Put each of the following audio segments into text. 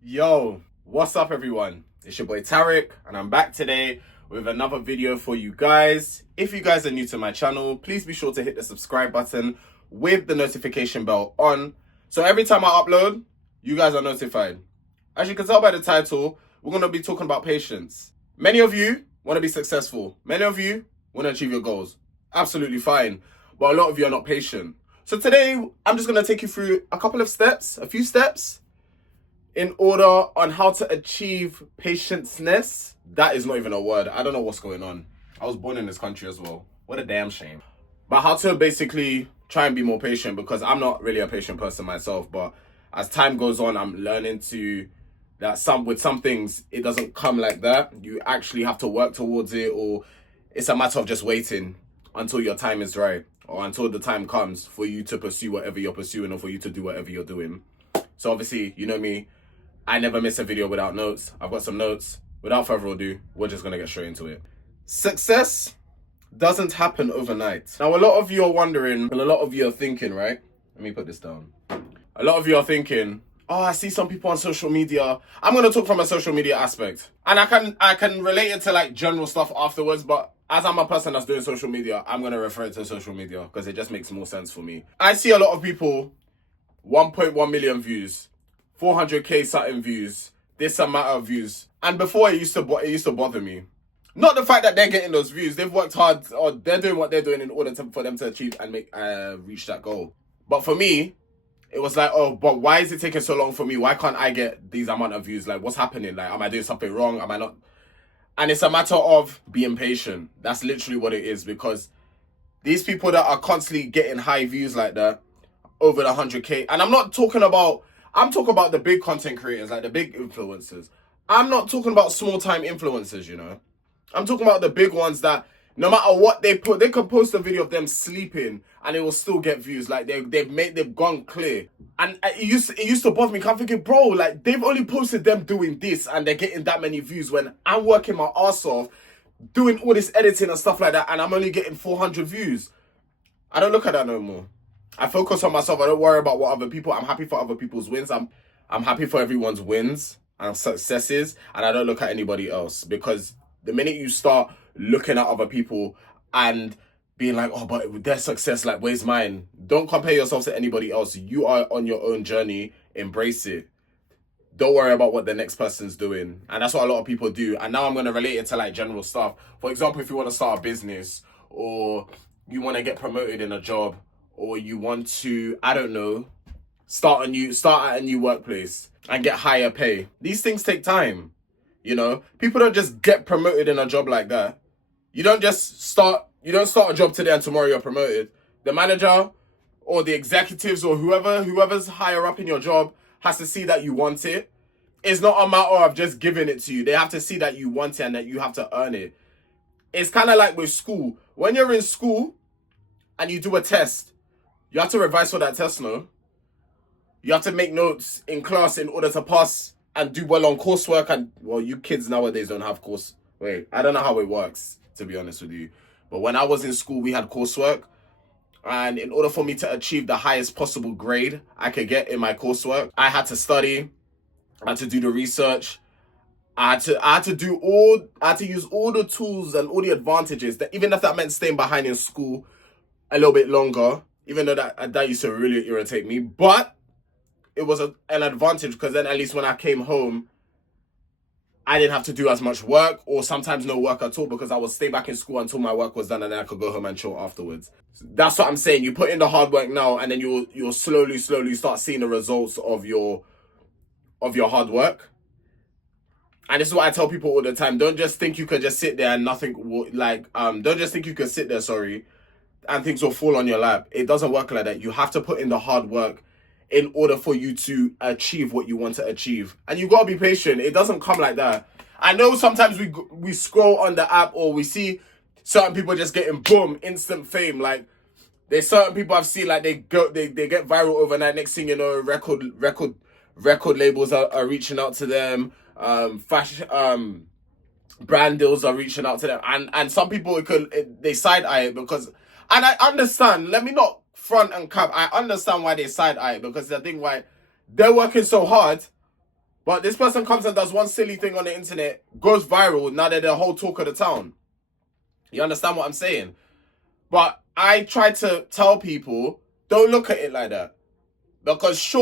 Yo, what's up everyone? It's your boy Tarek and I'm back today with another video for you guys. If you guys are new to my channel, please be sure to hit the subscribe button with the notification bell on. So every time I upload, you guys are notified. As you can tell by the title, we're going to be talking about patience. Many of you want to be successful. Many of you want to achieve your goals. Absolutely fine. But a lot of you are not patient. So today, I'm just going to take you through a few steps in order on how to achieve patience-ness. That is not even a word. I don't know what's going on. I was born in this country as well. What a damn shame. But how to basically try and be more patient, because I'm not really a patient person myself, but as time goes on, I'm learning that with some things, it doesn't come like that. You actually have to work towards it, or it's a matter of just waiting until your time is right, or until the time comes for you to pursue whatever you're pursuing, or for you to do whatever you're doing. So obviously, you know me, I never miss a video without notes. I've got some notes. Without further ado, we're just going to get straight into it. Success doesn't happen overnight. Now, a lot of you are wondering, and a lot of you are thinking, right? Let me put this down. A lot of you are thinking, oh, I see some people on social media. I'm going to talk from a social media aspect. And I can relate it to like general stuff afterwards, but as I'm a person that's doing social media, I'm going to refer it to social media because it just makes more sense for me. I see a lot of people, 1.1 million views, 400k something views, this amount of views. And before it used to bother me. Not the fact that they're getting those views. They've worked hard, or they're doing what they're doing in order for them to achieve and reach that goal. But for me, it was like, oh, but why is it taking so long for me? Why can't I get these amount of views? Like, what's happening? Like, am I doing something wrong? Am I not? And it's a matter of being patient. That's literally what it is, because these people that are constantly getting high views like that, over the 100k, and I'm talking about the big content creators, like the big influencers. I'm not talking about small time influencers, you know. I'm talking about the big ones that no matter what they put, they can post a video of them sleeping and it will still get views. Like they've gone clear. And it used to bother me. I'm thinking, bro, like they've only posted them doing this and they're getting that many views when I'm working my ass off doing all this editing and stuff like that, and I'm only getting 400 views. I don't look at that no more. I focus on myself. I don't worry about what other people. I'm happy for other people's wins. I'm happy for everyone's wins and successes, and I don't look at anybody else, because the minute you start looking at other people and being like, oh, but with their success, like, where's mine? Don't compare yourself to anybody else. You are on your own journey. Embrace it. Don't worry about what the next person's doing. And that's what a lot of people do. And now I'm going to relate it to like general stuff. For example, if you want to start a business, or you want to get promoted in a job, or you want to, I don't know, start at a new workplace and get higher pay. These things take time. You know, people don't just get promoted in a job like that. You don't start a job today and tomorrow you're promoted. The manager or the executives or whoever's higher up in your job has to see that you want it. It's not a matter of just giving it to you. They have to see that you want it and that you have to earn it. It's kind of like with school. When you're in school and you do a test, you have to revise for that test, no? You have to make notes in class in order to pass and do well on coursework. And, well, you kids nowadays don't have course. Wait, I don't know how it works, to be honest with you. But when I was in school, we had coursework. And in order for me to achieve the highest possible grade I could get in my coursework, I had to study. I had to do the research. I had to use all the tools and all the advantages, that even if that meant staying behind in school a little bit longer, even though that used to really irritate me. But it was an advantage, because then at least when I came home, I didn't have to do as much work, or sometimes no work at all, because I would stay back in school until my work was done, and then I could go home and chill afterwards. That's what I'm saying. You put in the hard work now, and then you'll slowly start seeing the results of your hard work. And this is what I tell people all the time. Don't just think you could just sit there and nothing don't just think you could sit there, and things will fall on your lap. It doesn't work like that. You have to put in the hard work in order for you to achieve what you want to achieve. And you got to be patient. It doesn't come like that. I know sometimes we scroll on the app, or we see certain people just getting boom, instant fame. Like, there's certain people I've seen, like, they get viral overnight. Next thing you know, record labels are reaching out to them. Fashion brand deals are reaching out to them, and some people they side eye it, because, and I understand. Let me not front and cap. I understand why they side eye it, because the thing why they're working so hard, But this person comes and does one silly thing on the internet, goes viral, now they're the whole talk of the town. You understand what I'm saying? But I try to tell people, don't look at it like that. Because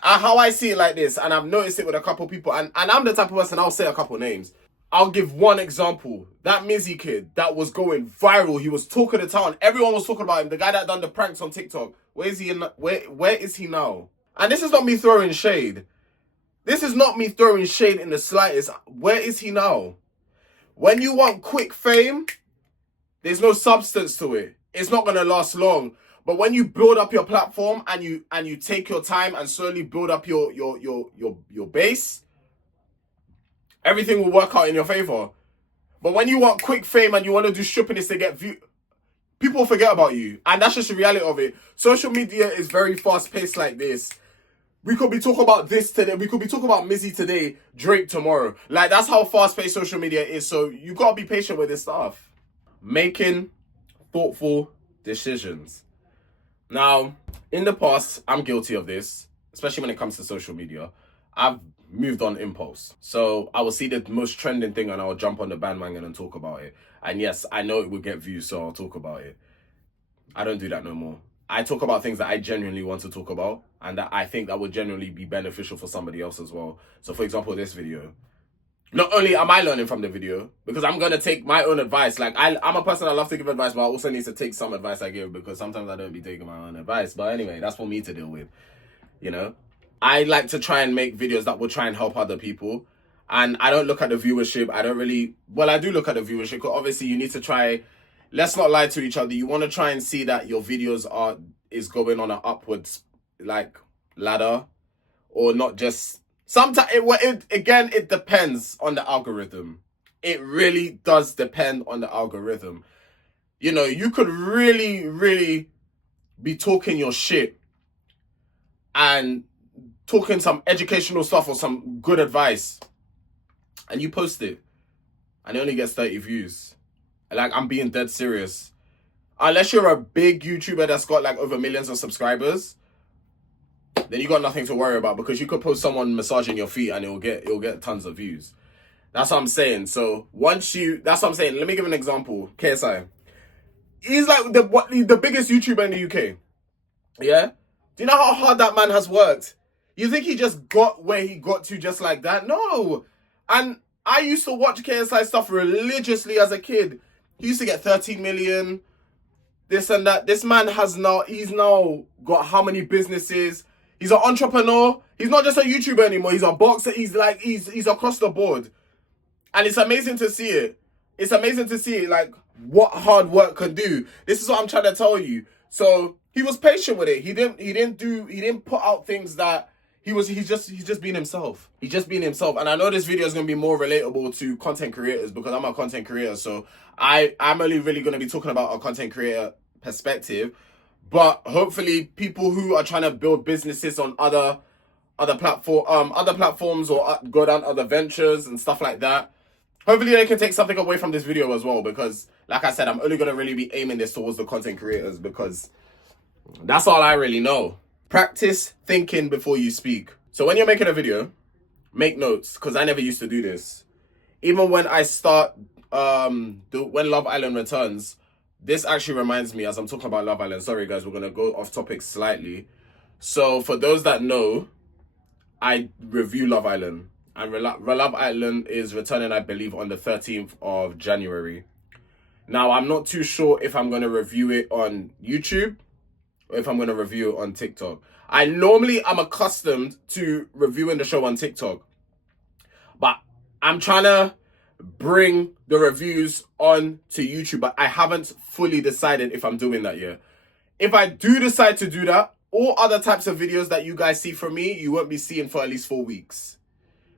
how I see it like this, and I've noticed it with a couple people, and I'm the type of person, I'll say a couple names. I'll give one example. That Mizzy kid that was going viral, he was talking the town. Everyone was talking about him. The guy that done the pranks on TikTok. Where is he now? And this is not me throwing shade. This is not me throwing shade in the slightest. Where is he now? When you want quick fame, there's no substance to it. It's not going to last long. But when you build up your platform and you take your time and slowly build up your base, everything will work out in your favor. But when you want quick fame and you want to do stupidness to get view, people forget about you. And that's just the reality of it. Social media is very fast-paced like this. We could be talking about this today. We could be talking about Mizzy today, Drake tomorrow. Like, that's how fast-paced social media is. So you got to be patient with this stuff. Making thoughtful decisions. Now, in the past, I'm guilty of this, especially when it comes to social media. I've moved on impulse. So I will see the most trending thing and I'll jump on the bandwagon and talk about it. And yes, I know it will get views, so I'll talk about it. I don't do that no more. I talk about things that I genuinely want to talk about and that I think that would genuinely be beneficial for somebody else as well. So for example, this video. Not only am I learning from the video, because I'm going to take my own advice. Like, I'm a person that loves to give advice, but I also need to take some advice I give because sometimes I don't be taking my own advice. But anyway, that's for me to deal with, you know? I like to try and make videos that will try and help other people. And I don't look at the viewership. I do look at the viewership because obviously you need to try, let's not lie to each other. You want to try and see that your videos is going on an upwards, like, ladder or not just... Sometimes, it depends on the algorithm. It really does depend on the algorithm. You know, you could really, really be talking your shit and talking some educational stuff or some good advice and you post it and it only gets 30 views. Like, I'm being dead serious. Unless you're a big YouTuber that's got like over millions of subscribers, then you got nothing to worry about because you could post someone massaging your feet and it'll get tons of views. That's what I'm saying. So that's what I'm saying. Let me give an example. KSI. He's like the biggest YouTuber in the UK. Yeah? Do you know how hard that man has worked? You think he just got where he got to just like that? No. And I used to watch KSI stuff religiously as a kid. He used to get 13 million, this and that. This man he's now got how many businesses? He's an entrepreneur. He's not just a YouTuber anymore. He's a boxer. He's across the board. And it's amazing to see it. It's amazing to see like what hard work can do. This is what I'm trying to tell you. So he was patient with it. He didn't put out things that he's just being himself. He's just being himself. And I know this video is going to be more relatable to content creators because I'm a content creator. So I'm only really going to be talking about a content creator perspective. But hopefully people who are trying to build businesses on other platforms or go down other ventures and stuff like that, hopefully they can take something away from this video as well. Because like I said, I'm only going to really be aiming this towards the content creators because that's all I really know. Practice thinking before you speak. So when you're making a video, make notes because I never used to do this. Even when I start, when Love Island returns, this actually reminds me as I'm talking about Love Island. Sorry, guys, we're going to go off topic slightly. So for those that know, I review Love Island. And Love Island is returning, I believe, on the 13th of January. Now, I'm not too sure if I'm going to review it on YouTube or if I'm going to review it on TikTok. I'm accustomed to reviewing the show on TikTok. But I'm trying to bring the reviews on to YouTube, but I haven't fully decided if I'm doing that yet. If I do decide to do that, all other types of videos that you guys see from me, you won't be seeing for at least 4 weeks.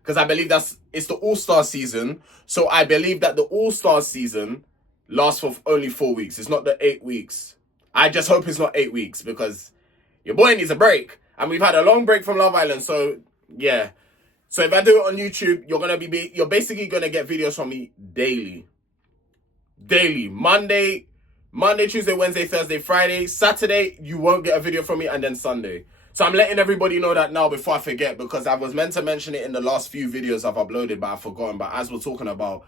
Because I believe it's the All-Star season. So I believe that the All-Star season lasts for only 4 weeks. It's not the 8 weeks. I just hope it's not 8 weeks because your boy needs a break. And we've had a long break from Love Island. So, yeah. So if I do it on YouTube, you're basically going to get videos from me daily. Daily. Monday, Tuesday, Wednesday, Thursday, Friday. Saturday, you won't get a video from me. And then Sunday. So I'm letting everybody know that now before I forget, because I was meant to mention it in the last few videos I've uploaded, but I've forgotten. But as we're talking about,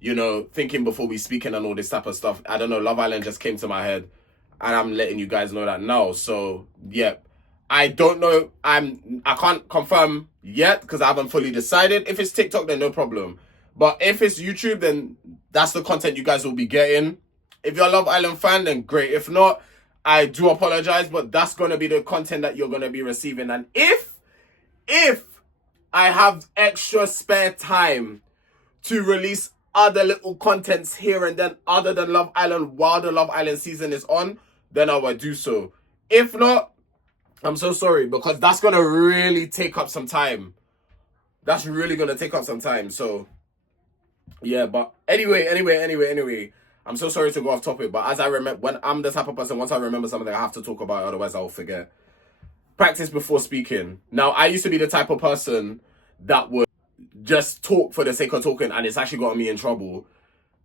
you know, thinking before we speaking and all this type of stuff, I don't know, Love Island just came to my head, and I'm letting you guys know that now. So yeah, I don't know. I can't confirm yet because I haven't fully decided. If it's TikTok, then no problem. But if it's YouTube, then that's the content you guys will be getting. If you're a Love Island fan, then great. If not, I do apologize, but that's going to be the content that you're going to be receiving. And if I have extra spare time to release other little contents here and then other than Love Island while the Love Island season is on, then I will do so. If not, I'm so sorry, because that's going to really take up some time. That's really going to take up some time. So, yeah, but anyway. I'm so sorry to go off topic, but as I remember, when I'm the type of person, once I remember something, I have to talk about it, otherwise I'll forget. Practice before speaking. Now, I used to be the type of person that would just talk for the sake of talking, and it's actually gotten me in trouble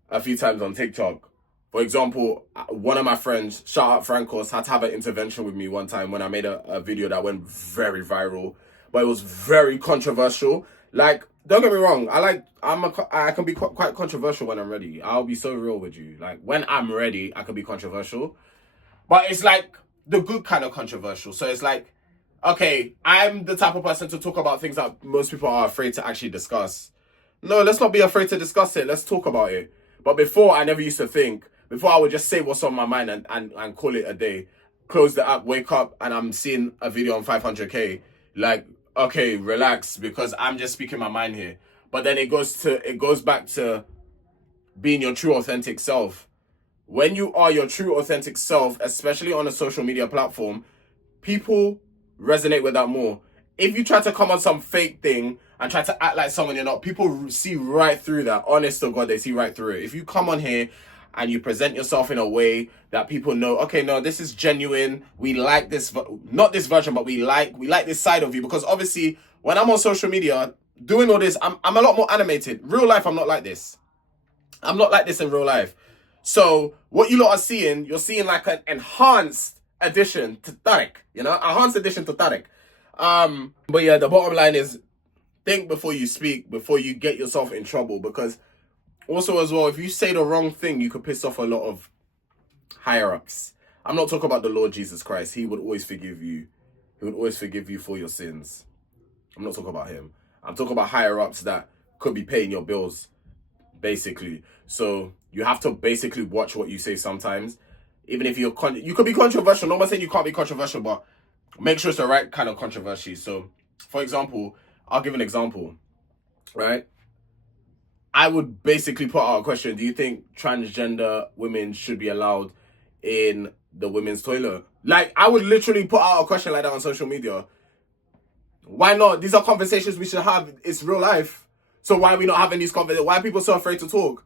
a few times on TikTok. For example, one of my friends, shout out Frankos, had to have an intervention with me one time when I made a video that went very viral, but it was very controversial. Like, don't get me wrong, I can be quite controversial when I'm ready. I'll be so real with you. Like, when I'm ready, I can be controversial. But it's like the good kind of controversial. So it's like, okay, I'm the type of person to talk about things that most people are afraid to actually discuss. No, let's not be afraid to discuss it. Let's talk about it. But before, I never used to think. Before, I would just say what's on my mind and call it a day. Close the app, wake up, and I'm seeing a video on 500k. Like, okay, relax, because I'm just speaking my mind here. But then it goes back to being your true authentic self. When you are your true authentic self, especially on a social media platform, people resonate with that more. If you try to come on some fake thing and try to act like someone you're not, people see right through that. Honest to God, they see right through it. If you come on here and you present yourself in a way that people know, okay, no, this is genuine. We like this, not this version, but we like this side of you. Because obviously, when I'm on social media doing all this, I'm a lot more animated. Real life, I'm not like this. I'm not like this in real life. So what you lot are seeing, you're seeing like an enhanced addition to Tarek. You know, enhanced addition to Tarek. But yeah, the bottom line is, think before you speak, before you get yourself in trouble. Because also as well, if you say the wrong thing, you could piss off a lot of higher ups. I'm not talking about the Lord Jesus Christ. He would always forgive you. He would always forgive you for your sins. I'm not talking about him. I'm talking about higher ups that could be paying your bills, basically. So you have to basically watch what you say sometimes. Even if you could be controversial. No one's saying you can't be controversial, but make sure it's the right kind of controversy. So, for example, I'll give an example, right? I would basically put out a question. Do you think transgender women should be allowed in the women's toilet? Like, I would literally put out a question like that on social media. Why not? These are conversations we should have. It's real life. So why are we not having these conversations? Why are people so afraid to talk?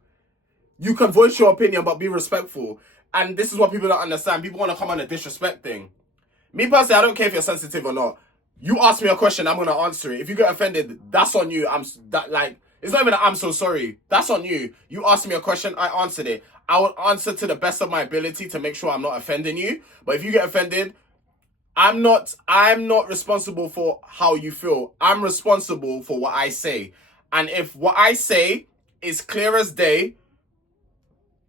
You can voice your opinion, but be respectful. And this is what people don't understand. People want to come on a disrespect thing. Me personally, I don't care if you're sensitive or not. You ask me a question, I'm going to answer it. If you get offended, that's on you. It's not even that I'm so sorry. That's on you. You asked me a question, I answered it. I will answer to the best of my ability to make sure I'm not offending you. But if you get offended, I'm not responsible for how you feel. I'm responsible for what I say. And if what I say is clear as day,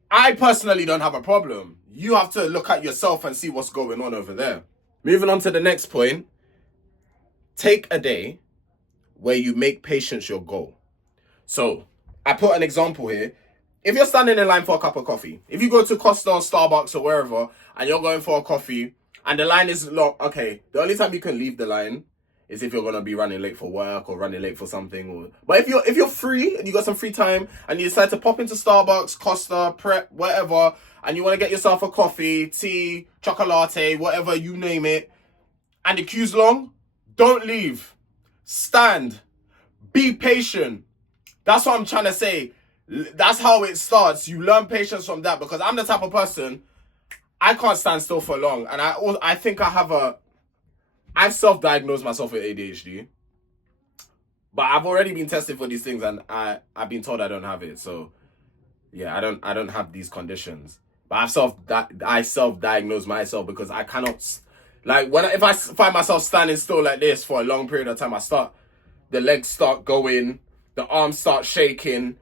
I personally don't have a problem. You have to look at yourself and see what's going on over there. Moving on to the next point. Take a day where you make patience your goal. So, I put an example here. If you're standing in line for a cup of coffee, if you go to Costa or Starbucks or wherever, and you're going for a coffee, and the line is long, okay, the only time you can leave the line is if you're going to be running late for work or running late for something. But if you're free and you got some free time and you decide to pop into Starbucks, Costa, Prep, whatever, and you want to get yourself a coffee, tea, chocolate, whatever, you name it, and the queue's long, don't leave. Stand. Be patient. That's what I'm trying to say. That's how it starts. You learn patience from that, because I'm the type of person, I can't stand still for long. And I think I've self-diagnosed myself with ADHD. But I've already been tested for these things, and I've been told I don't have it. So yeah, I don't have these conditions. But I self-diagnosed myself because I cannot Like if I find myself standing still like this for a long period of time, the legs start going, the arms start shaking.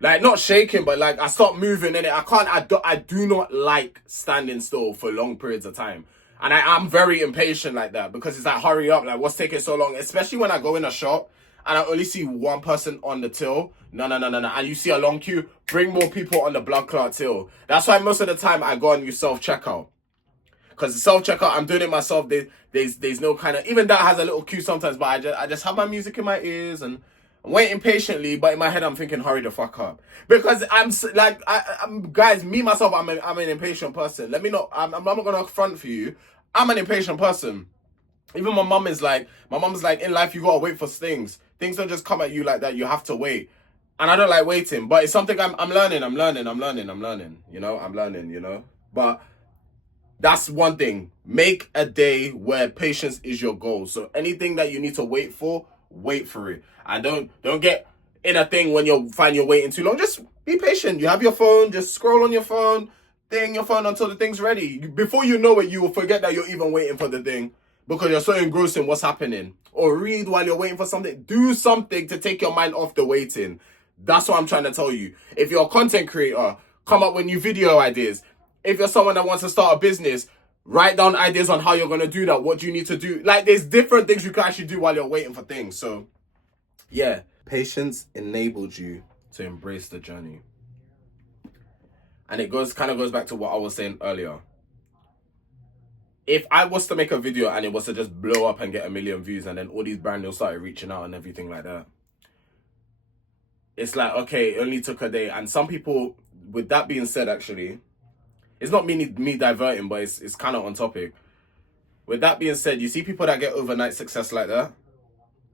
Like, not shaking, but like I start moving in it. I do not like standing still for long periods of time. And I'm very impatient like that, because it's like, hurry up, like what's taking so long? Especially when I go in a shop and I only see one person on the till. No. And you see a long queue, bring more people on the blood clot till. That's why most of the time I go and use self-checkout. Because the self-checkout, I'm doing it myself. There's no kind of, even that has a little queue sometimes, but I just have my music in my ears and I'm waiting patiently, but in my head I'm thinking, hurry the fuck up. Because I'm like, I'm guys, me myself, I'm an impatient person. I'm not gonna front for you. I'm an impatient person. Even my mum is like, in life you gotta wait for things. Things don't just come at you like that. You have to wait. And I don't like waiting, but it's something I'm learning. I'm learning. You know, I'm learning. You know, but that's one thing. Make a day where patience is your goal. So anything that you need to wait for it. And don't get in a thing when you find you're waiting too long. Just be patient. You have your phone, just scroll on your phone, thing your phone until the thing's ready. Before you know it, you will forget that you're even waiting for the thing, because you're so engrossed in what's happening. Or read while you're waiting for something. Do something to take your mind off the waiting. That's what I'm trying to tell you. If you're a content creator, come up with new video ideas. If you're someone that wants to start a business, write down ideas on how you're going to do that. What do you need to do? Like, there's different things you can actually do while you're waiting for things. So, yeah. Patience enabled you to embrace the journey. And it kind of goes back to what I was saying earlier. If I was to make a video and it was to just blow up and get 1 million views, and then all these brand deals started reaching out and everything like that, it's like, okay, it only took a day. And some people, with that being said, actually, it's not me diverting, but it's kind of on topic. With that being said, you see people that get overnight success like that,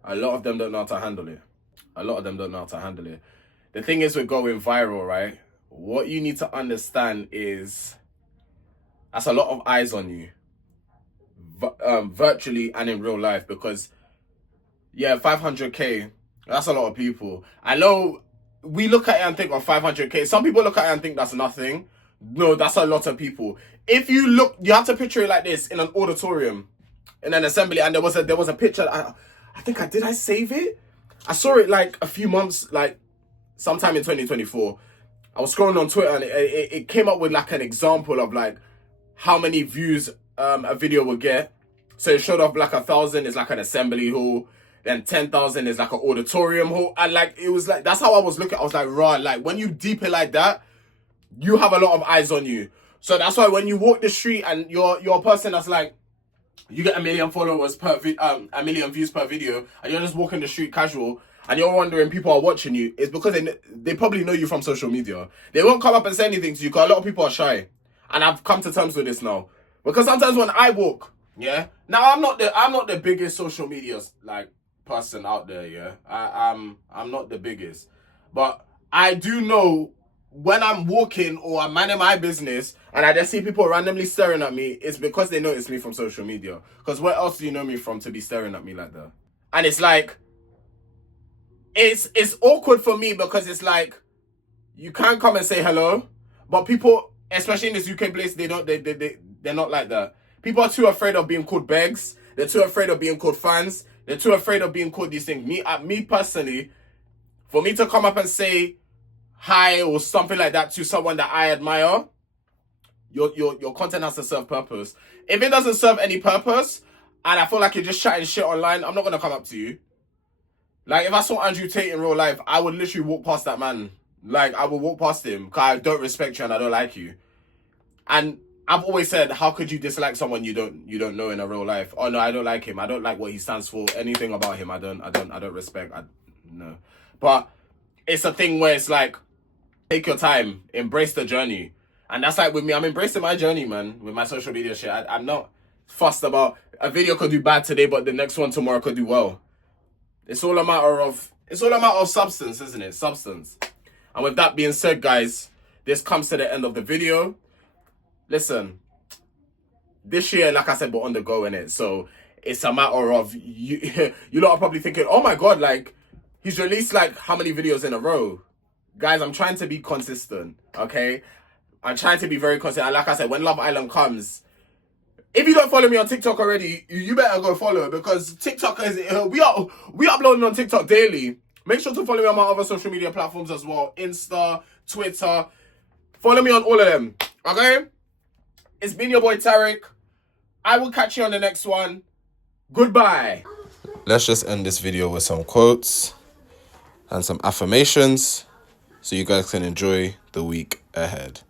a lot of them don't know how to handle it. The thing is with going viral, right? What you need to understand is that's a lot of eyes on you, virtually and in real life, because, yeah, 500K, that's a lot of people. I know we look at it and think of 500K. Some people look at it and think that's nothing. No, that's a lot of people. If you look, you have to picture it like this: in an auditorium, in an assembly, and there was a picture. Did I save it? I saw it like a few months, like sometime in 2024. I was scrolling on Twitter and it came up with like an example of like how many views a video would get. So it showed off like 1,000 is like an assembly hall, then 10,000 is like an auditorium hall, and like it was like, that's how I was looking. I was like, right, like when you deep it like that, you have a lot of eyes on you. So that's why when you walk the street and you're a person that's like, you get 1 million followers per 1 million views per video, and you're just walking the street casual, and you're wondering people are watching you, it's because they probably know you from social media. They won't come up and say anything to you because a lot of people are shy. And I've come to terms with this now. Because sometimes when I walk, yeah, now I'm not the biggest social media like person out there, yeah. I'm not the biggest. But I do know when I'm walking or I'm minding my business and I just see people randomly staring at me, it's because they notice me from social media. Because where else do you know me from to be staring at me like that? And it's like, it's awkward for me, because it's like, you can't come and say hello, but people, especially in this UK place, they're not like that. People are too afraid of being called begs. They're too afraid of being called fans. They're too afraid of being called these things. Me personally, for me to come up and say hi or something like that to someone that I admire, your content has to serve purpose. If it doesn't serve any purpose, and I feel like you're just chatting shit online, I'm not gonna come up to you. Like, if I saw Andrew Tate in real life, I would literally walk past that man. Like, I would walk past him because I don't respect you and I don't like you. And I've always said, how could you dislike someone you don't know in a real life? Oh no, I don't like him. I don't like what he stands for. Anything about him, I don't respect. No. But it's a thing where it's like, take your time, embrace the journey. And that's like with me, I'm embracing my journey, man, with my social media shit. I'm not fussed about, a video could do bad today, but the next one tomorrow could do well. It's all a matter of substance, isn't it? Substance. And with that being said, guys, this comes to the end of the video. Listen, this year, like I said, we're on the go, innit? So it's a matter of, you lot are probably thinking, oh my God, like, he's released like how many videos in a row? Guys, I'm trying to be consistent, okay? I'm trying to be very consistent. And like I said, when Love Island comes, if you don't follow me on TikTok already, you better go follow, because TikTok is we uploading on TikTok daily. Make sure to follow me on my other social media platforms as well. Insta, Twitter. Follow me on all of them. Okay? It's been your boy Tarek. I will catch you on the next one. Goodbye. Let's just end this video with some quotes and some affirmations so you guys can enjoy the week ahead.